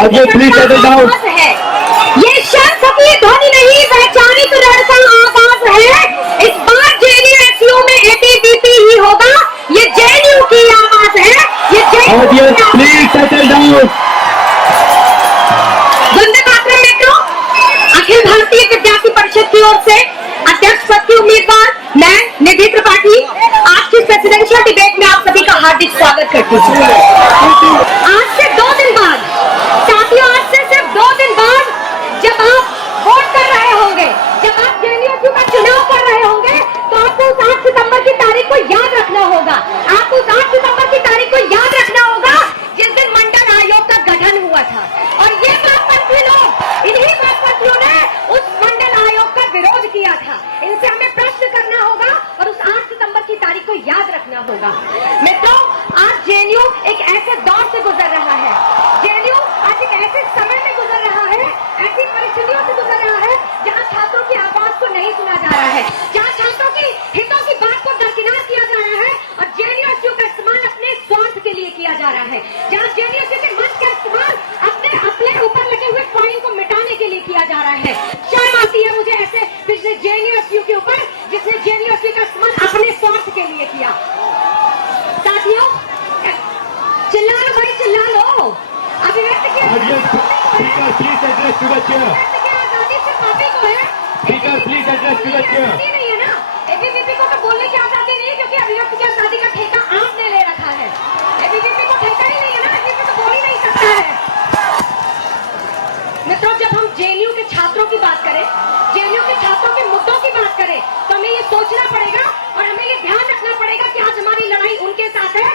है। ये शब्द की ध्वनि नहीं, वैचारिक रण का आवाज है। इस बार जेएनयू में एबीवीपी ही होगा। ये जेएनयू की आवाज है। ये जेएनयू वंदे मातरम मित्रों, अखिल भारतीय विद्यार्थी परिषद की ओर से अध्यक्ष पद की उम्मीदवार मैं निधि त्रिपाठी आज की प्रेसिडेंशियल डिबेट में आप सभी का हार्दिक स्वागत करती हूँ। आज से 2 दिन बाद, साथियों, आज से सिर्फ 2 दिन बाद जब आप वोट कर रहे होंगे, जब आप जेएनयू का चुनाव कर रहे होंगे, तो आपको उस 8 सितंबर की तारीख को याद रखना होगा। आपको उस 8 सितंबर की तारीख को याद रखना होगा जिस दिन मंडल आयोग का गठन हुआ था। और ये बागपंथी लोग, इन्हीं बागपंथियों ने उस मंडल आयोग का विरोध किया था। इनसे हमें प्रश्न करना होगा और उस 8 सितंबर की तारीख को याद रखना होगा। मित्रों, आज जेएनयू एक ऐसे दौर से गुजर रहा है, जेएनयू आज एक ऐसे समय में गुजर रहा है, ऐसी परिस्थितियों से गुजर रहा है जहां छात्रों की आवाज को नहीं सुना जा रहा है, जहां छात्रों की हितों की बात को दरकिनार किया जा रहा है और जेएनयू का इस्तेमाल अपने स्वार्थ के लिए किया जा रहा है, जहां जेएनयू के मंच का इस्तेमाल अपने ऊपर लगे हुए कॉइन को मिटाने के लिए किया जा रहा है। शर्म आती है मुझे ऐसे पिछले जेएनयू के ऊपर जिसने जेएनयू का इस्तेमाल अपने स्वार्थ के लिए किया। साथियों, चिल्ला लो भाई, चिल्ला लो। अभिव्यक्त की आजादी सिर्फ पापी को है, नहीं है ना। एबीवीपी को तो बोलने की आजादी नहीं है क्योंकि अभिव्यक्त की आजादी का ठेका आपने ले रखा है। एबीवीपी को ठेका ही नहीं है ना, एबीवीपी तो बोल ही नहीं सकता है। मित्रों, जब हम जेएनयू के छात्रों की बात करें, जेएनयू के छात्रों के मुद्दों की बात करें, तो हमें ये सोचना पड़ेगा और हमें ये ध्यान रखना पड़ेगा कि आज हमारी लड़ाई उनके साथ है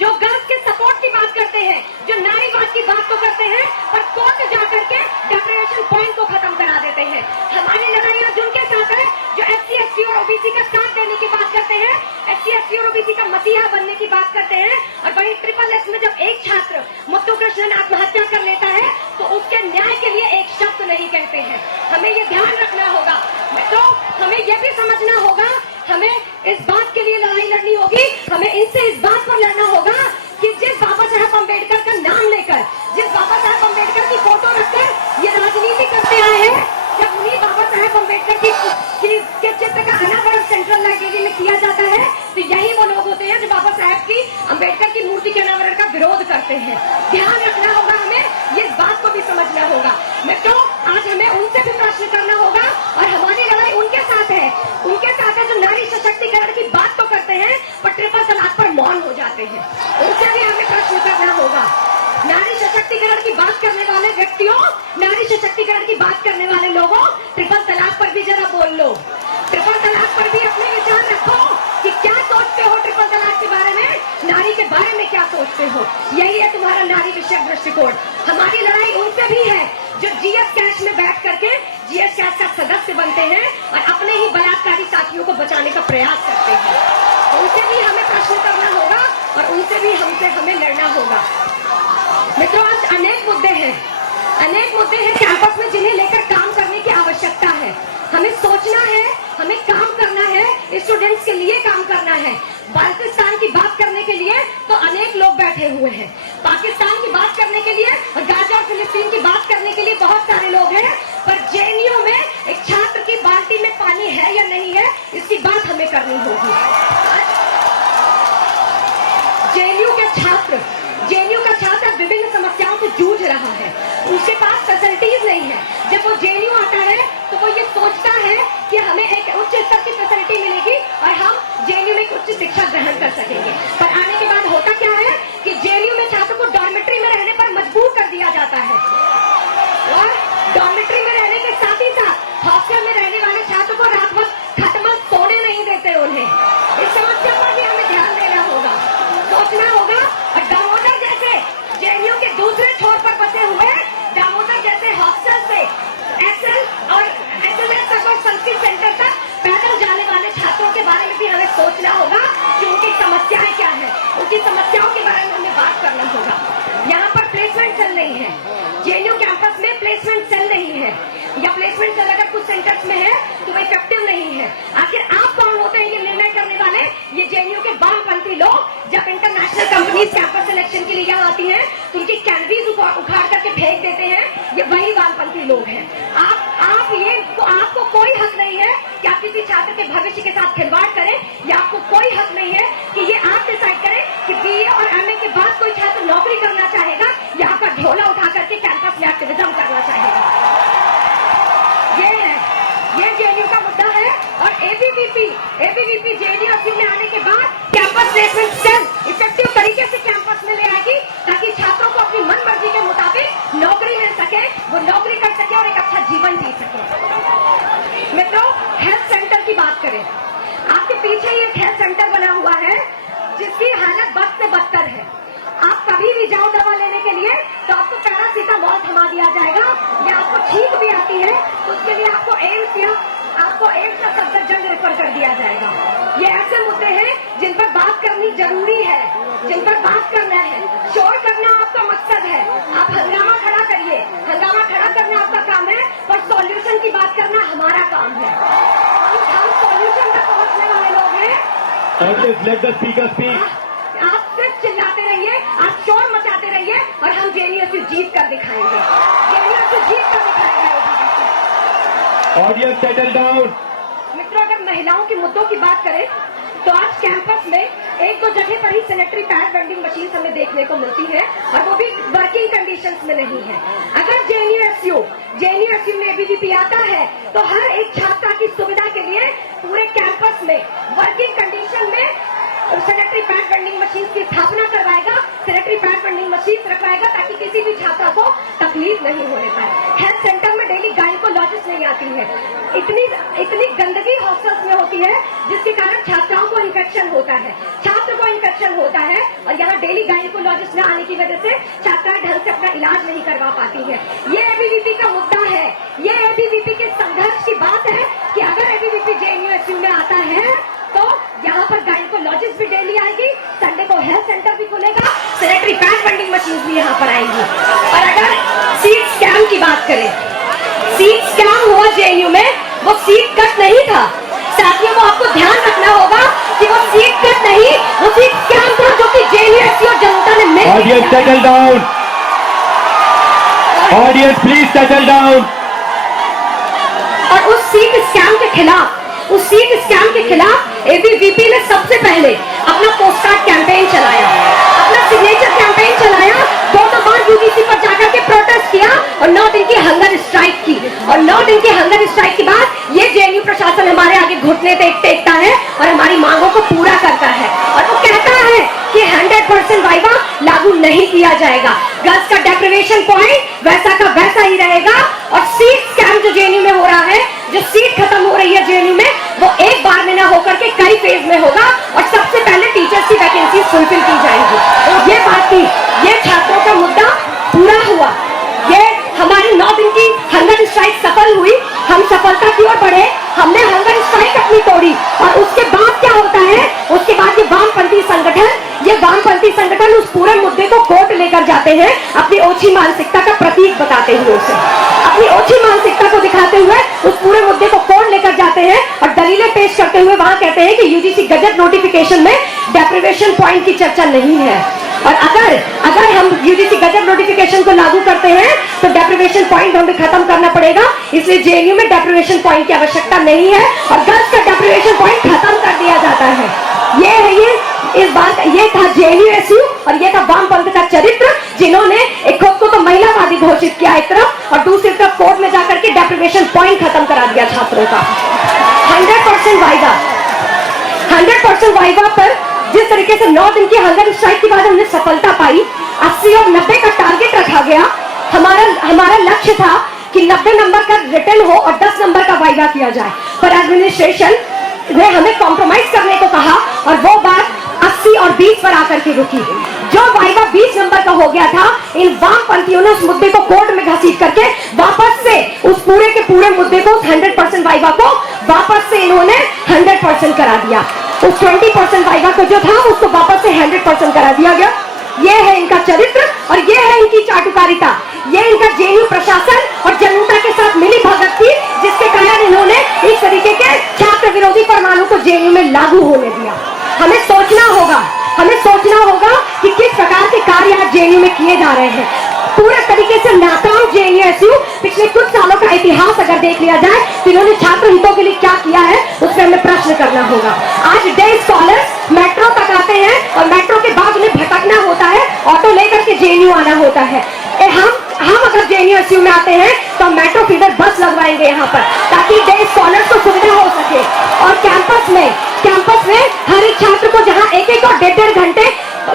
जो गर्ल्स के सपोर्ट की बात करते हैं, जो नारीवाद की बात तो करते हैं पर कोर्ट जाकर के डेक्लेरेशन पॉइंट को खत्म करा देते हैं। हमारी लड़ाई आज उनके साथ है जो एससी, एसटी और ओबीसी का साथ देने की बात करते हैं, एससी, एसटी और ओबीसी का मसीहा बनने की बात करते हैं। और वहीं SSS में जब एक छात्र मुत्तु कृष्णन आत्महत्या कर लेता है तो उसके न्याय के लिए एक शब्द नहीं कहते हैं। हमें ये ध्यान रखना होगा मित्रों, हमें ये भी समझना होगा, हमें इस बात के लिए लड़ाई लड़नी होगी, हमें इनसे इस बात पर लड़ना होगा कि जिस बाबा साहब अम्बेडकर का नाम लेकर, जिस बाबा साहब अम्बेडकर की फोटो रखकर ये राजनीति करते आए हैं, जब उन्हीं बाबा साहब अम्बेडकर के चित्र का अनावरण सेंट्रल लाइब्रेरी में किया जाता है तो यही वो लोग होते हैं जो बाबा साहब की अम्बेडकर की मूर्ति के अनावरण का विरोध करते हैं। ध्यान रखना होगा, हमें ये बात को भी समझना होगा। मित्रों, आज हमें उनसे भी प्रश्न करना होगा और हमारी लड़ाई उनके साथ है जो नारी सशक्तिकरण की बात तो करते हैं पर ट्रिपल तलाक पर मौन हो जाते हैं। उनसे भी हमें प्रश्न करना होगा। नारी सशक्तिकरण की बात करने वाले व्यक्तियों, नारी सशक्तिकरण की बात करने वाले लोगों, ट्रिपल तलाक पर भी जरा बोल लो। ट्रिपल तलाक पर भी अपने विचार रखो कि क्या सोचते हो ट्रिपल तलाक के बारे में, नारी के बारे में क्या सोचते हो। यही है तुम्हारा नारी विषयक दृष्टिकोण। हमारी लड़ाई उनसे भी है जो जीएस कैश में बैठ करके जीएस कैश का सदस्य बनते हैं और अपने ही बलात्कारी साथियों को बचाने का प्रयास करते हैं। उनसे भी हमें प्रश्न करना होगा और उनसे भी हमें लड़ना होगा। मित्रों, आज अनेक मुद्दे हैं कैंपस में जिन्हें लेकर काम करने की आवश्यकता है। हमें सोचना है, हमें काम करना है, स्टूडेंट्स के लिए काम करना है। पाकिस्तान की बात करने के लिए तो अनेक लोग बैठे हुए हैं, पाकिस्तान की बात करने के लिए और गाजा और फिलिस्तीन की बात करने के लिए बहुत सारे लोग हैं, पर जेएनयू में एक छात्र की बाल्टी में पानी है या नहीं है, इसकी बात हमें करनी होगी। जेएनयू का छात्र विभिन्न समस्याओं से जूझ रहा है, उसके पास फैसिलिटीज नहीं है। जब वो जेएनयू आता है तो वो ये सोचता है कि हमें एक उच्च स्तर की फैसिलिटी मिलेगी और हम जेएनयू में उच्च शिक्षा ग्रहण कर सकेंगे, पर आने के बाद होता क्या है कि जेएनयू में छात्रों को डॉर्मेट्री में रहने पर मजबूर कर दिया जाता है और डॉर्मेट्री में रहने के साथ ही साथ हॉस्टल में रहने वाले छात्रों को रात भर खटमल सोने नहीं देते उन्हें। इस समस्या पर भी हमें ध्यान देना होगा, सोचना होगा। और दामोदर जैसे जेएनयू के दूसरे छोर पर बसे हुए दामोदर जैसे हॉस्टल से एसएल और SSS तक और संस्कृत सेंटर तक पैदल जाने वाले छात्रों के बारे में भी हमें सोचना होगा कि उनकी समस्याएं क्या है, उनकी समस्याओं के बारे में हमें बात करना होगा। यहाँ पर प्लेसमेंट चल रही है, जेएनयू कैंपस में प्लेसमेंट चल रही है, या प्लेसमेंट चल अगर कुछ सेंटर्स में है तो वो इफेक्टिव नहीं है। आखिर आप कौन होते हैं ये निर्णय करने वाले? ये जेएनयू के वामपंथी लोग। जब इंटरनेशनल कंपनीज कैंपस सिलेक्शन के लिए यहाँ आती हैं तो उनकी कैलोरीज उखाड़ करके फेंक देते हैं, ये वही वामपंथी लोग हैं। आपको कोई हक नहीं है कि आप किसी छात्र के भविष्य के साथ खिलवाड़ करें, या आपको कोई हक नहीं है कि ये आप डिसाइड करें कि बीए और एमए के बाद कोई छात्र नौकरी करना चाहेगा या आपका ढोला उठा करके कैंपस में एक्टिविज्म करना चाहेगा। ये जेएनयू का मुद्दा है। और एबीवीपी जेएनयू में आने के बाद कैंपस प्लेसमेंट सेल इफेक्टिव तरीके से कैंपस में ले आएगी, ताकि छात्रों को अपनी मन मर्जी के मुताबिक नौकरी मिल सके, वो नौकरी कर सके और एक अच्छा जीवन जी सके। मित्रों, हेल्थ सेंटर की बात करें, आपके पीछे ही एक हेल्थ सेंटर बना हुआ है जिसकी हालत बद से बदतर है। आप कभी भी जाओ दवा लेने के लिए तो आपको पैरासीटामोल थमा दिया जाएगा, या आपको छींक भी आती है तो उसके लिए आपको एम्स का सफदरजंग रेफर कर दिया जाएगा। ये ऐसे मुद्दे हैं जिन पर बात करनी जरूरी है, जिन पर बात करना है। शोर करना आपका मकसद है, आप हंगामा खड़ा करिए, हंगामा खड़ा करना आपका काम है, पर सॉल्यूशन की बात करना हमारा काम है। हम सॉल्यूशन तक पहुंचने वाले लोग हैं। आप सिर्फ चिल्लाते रहिए, आप शोर मचाते रहिए, और हम जेएनयू जीत कर दिखाएंगे, जेएनयू जीत कर दिखाएंगे। Audience settle down. मित्रों, अगर महिलाओं के मुद्दों की बात करें तो आज कैंपस में एक दो जगह पर ही सैनिटरी पैड वेंडिंग मशीन हमें देखने को मिलती है, और वो भी वर्किंग कंडीशंस में नहीं है। अगर जेएनयू में एबीवीपी आता है तो हर एक छात्रा की सुविधा के लिए पूरे कैंपस में वर्किंग कंडीशन में सैनिटरी पैड वेंडिंग मशीन की स्थापना करवाएगा, सैनिटरी पैड वेंडिंग मशीन रखवाएगा, ताकि किसी भी छात्रा को तकलीफ नहीं होने पाए। हेल्थ सेंटर में डेली गायकोलॉजिस्ट नहीं आती है, इतनी गंदगी हॉस्टल्स में होती है जिसके कारण छात्राओं को इन्फेक्शन होता है, छात्र को इन्फेक्शन होता है, और यहाँ डेली गायकोलॉजिस्ट न आने की वजह से छात्राएं ढंग से अपना इलाज नहीं करवा पाती है। ये एबीवीपी का मुद्दा है, ये एबीवीपी के संघर्ष की बात है कि अगर एबीवीपी जेएनयू में आता है तो यहाँ पर गायकोलॉजिस्ट भी डेली आएगी, संडे को हेल्थ सेंटर भी खुलेगा, सैनिटरी पैड वेंडिंग मशीन भी यहाँ पर आएंगी। और अगर सीट स्कैम की बात करें, सीट स्कैम हुआ जेएनयू में, वो सीट कट नहीं था साथियों, वो आपको ध्यान रखना होगा कि वो सीट कट नहीं, वो सीट स्कैम था जो कि जेएनयू और जनता ने मिलकर। Audience settle down, audience please settle down. और उस सीट स्कैम के खिलाफ एबीवीपी ने सबसे पहले अपना पोस्टकार्ड कैंपेन चलाया, अपना सिग्नेचर कैंपेन चलाया, 2 बार यूजीसी पर जाकर के प्रोटेस्ट किया, और 9 दिन की हंगर स्ट्राइक की। और 9 दिन की हंगर स्ट्राइक के बाद ये जेएनयू प्रशासन हमारे आगे घुटने टेकता है और हमारी मांगों को पूरा करता है, और वो कहता है कि 100% वाइवा लागू नहीं किया जाएगा, गर्ल्स का डेप्रिवेशन पॉइंट वैसा का वैसा ही रहेगा, और सीट स्कैम जो जेएनयू में हो रहा है, जो सीट खत्म हो रही है जेएनयू में, वो एक बार में ना होकर के कई फेज में होगा, और सबसे पहले टीचर्स की वैकेंसी फुलफिल की जाएगी। और ये बात थी, ये छात्रों का मुद्दा पूरा हुआ, ये हमारी 9 दिन की हंगर स्ट्राइक सफल हुई, हम सफलता की ओर बढ़े, हमने हंगर स्ट्राइक अपनी तोड़ी। और उसके बाद क्या होता है, उसके बाद ये वामपंथी संगठन उस पूरे मुद्दे को कोर्ट लेकर जाते हैं, अपनी ओछी मानसिकता का प्रतीक बताते हुए, उसे अपनी ओछी मानसिकता को दिखाते हुए उस पूरे मुद्दे को कोर्ट लेकर जाते हैं, और दलीलें पेश करते हुए वहां कहते हैं कि यूजीसी गजट नोटिफिकेशन में डेप्रिवेशन पॉइंट की चर्चा नहीं है, और अगर हम यूजीसी गजट नोटिफिकेशन को लागू करते हैं तो डेप्रिवेशन पॉइंट हमें खत्म करना पड़ेगा, इसलिए जेएनयू में डेप्रिवेशन पॉइंट की आवश्यकता नहीं है, और गर्ल्स का डेप्रिवेशन पॉइंट खत्म कर दिया जाता है। ये था जेएनयू, और ये था वामपंथ का चरित्र, जिन्होंने एक खुद को तो महिलावादी घोषित किया एक तरफ, और दूसरी तरफ कोर्ट में जाकर के डेप्रिवेशन पॉइंट खत्म करा दिया छात्रों का। 100% वाइवा पर जिस तरीके से 9 दिन की हंगर स्ट्राइक के बाद हमने सफलता पाई, 80 और 90 का टारगेट रखा गया। हमारा लक्ष्य था कि 90 नंबर का रिटर्न हो और 10 नंबर का वाइवा किया जाए, पर एडमिनिस्ट्रेशन ने हमें कॉम्प्रोमाइज करने को कहा, और वो बात 80 और 20 पर आकर के रुकी। जो वाइवा 20 नंबर का हो गया था, इन वामपंथियों ने उस मुद्दे को कोर्ट में घसीट करके वापस से उस पूरे के पूरे मुद्दे को, 100% वाइवा को वापस से इन्होंने 100% करा दिया। उस 20% वाइवा को जो था उसको वापस से 100% करा दिया गया। ये है इनका चरित्र, और ये है इनकी चाटुकारिता, ये इनका जेएनयू प्रशासन और जनता के साथ मिली भगत थी, जिसके कारण इन्होंने इस तरीके के छात्र विरोधी फरमानों को जेएनयू में लागू होने दिया। हमें सोचना होगा कि किस प्रकार के कार्य आज जेएनयू में किए जा रहे हैं। पूरे तरीके से नाकाम जेएनयू पिछले कुछ सालों का इतिहास अगर देख लिया जाए तो इन्होंने छात्र हितों के लिए क्या किया है उस पर हमें प्रश्न करना होगा। आज डे स्कॉलर्स मेट्रो तक आते हैं और मेट्रो के बाद उन्हें भटकना होता है, ऑटो लेकर के जेएनयू आना होता है। हम अगर जेएनयू में आते हैं तो मेट्रो फीडर बस लगवाएंगे यहाँ पर ताकि डे स्कॉलर्स को सुविधा हो सके। और कैंपस में हर एक छात्र को जहाँ 1-1 और 1.5 घंटे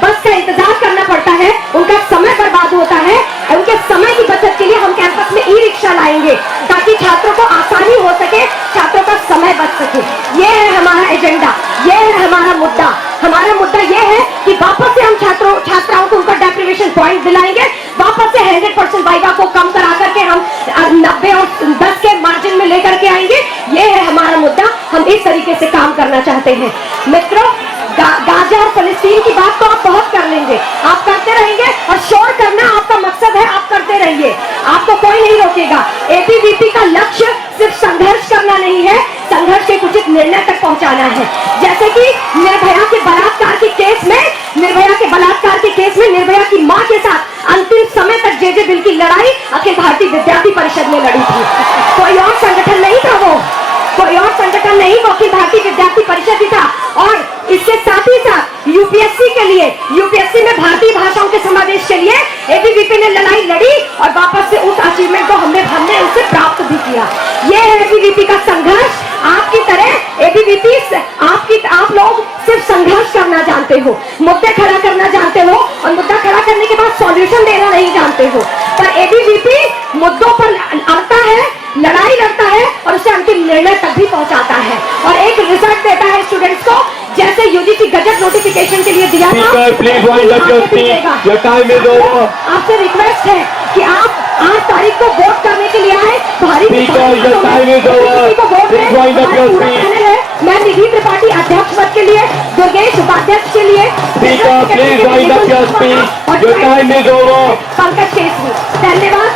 बस का इंतजार करना पड़ता है, उनका समय बर्बाद होता है, उनके समय की बचत के लिए हम कैंपस में ई रिक्शा लाएंगे ताकि छात्रों को आसानी हो सके, छात्रों का समय बच सके। ये है हमारा एजेंडा, ये है हमारा मुद्दा। हमारा मुद्दा ये है कि वापस से हम छात्राओं को उनका डेप्रिवेशन पॉइंट दिलाएंगे, वापस से 100% वाइवा को कम करा करके हम 90 और 10 के मार्जिन में लेकर के आएंगे। ये है हमारा मुद्दा, हम इस तरीके से काम करना चाहते हैं। मित्रों, गाजा और फलस्तीन की बात तो आप बहुत कर लेंगे, आप करते रहेंगे और शोर करना आपका मकसद है, आप करते रहिए, आपको कोई नहीं रोकेगा। एबीवीपी का लक्ष्य सिर्फ संघर्ष करना नहीं है, संघर्ष के उचित निर्णय तक पहुंचाना है। जैसे कि निर्भया के बलात्कार के केस में निर्भया की मां के साथ अंतिम समय तक जे बिल की लड़ाई अखिल भारतीय विद्यार्थी परिषद ने लड़ी थी। कोई और संगठन नहीं था, वो अखिल भारतीय विद्यार्थी परिषद ही था। और इसके साथ ही साथ यूपीएससी में भारतीय भाषाओं के समावेश के लिए एबीवीपी ने लड़ाई लड़ी और वापस से उस अचीवमेंट को हमने उससे प्राप्त भी किया। ये है एबीवीपी का संघर्ष। आपकी तरह एबीवीपी आप लोग सिर्फ संघर्ष करना जानते हो, मुद्दे खड़ा करना जानते हो और मुद्दा खड़ा करने के बाद सॉल्यूशन देना नहीं जानते हो, पर एबीवीपी मुद्दों पर अड़ता है, लड़ाई लड़ता है और उसे अंतिम निर्णय तक भी पहुंचाता है और एक रिजल्ट देता है स्टूडेंट्स को, जैसे यूजीसी गजट नोटिफिकेशन के लिए दिया था। आपसे रिक्वेस्ट है कि आप 8 तारीख को वोट करने के लिए आए। मैं निधि त्रिपाठी अध्यक्ष पद के लिए, दुर्गेश उपाध्यक्ष के लिए, पंकज केसरी। धन्यवाद।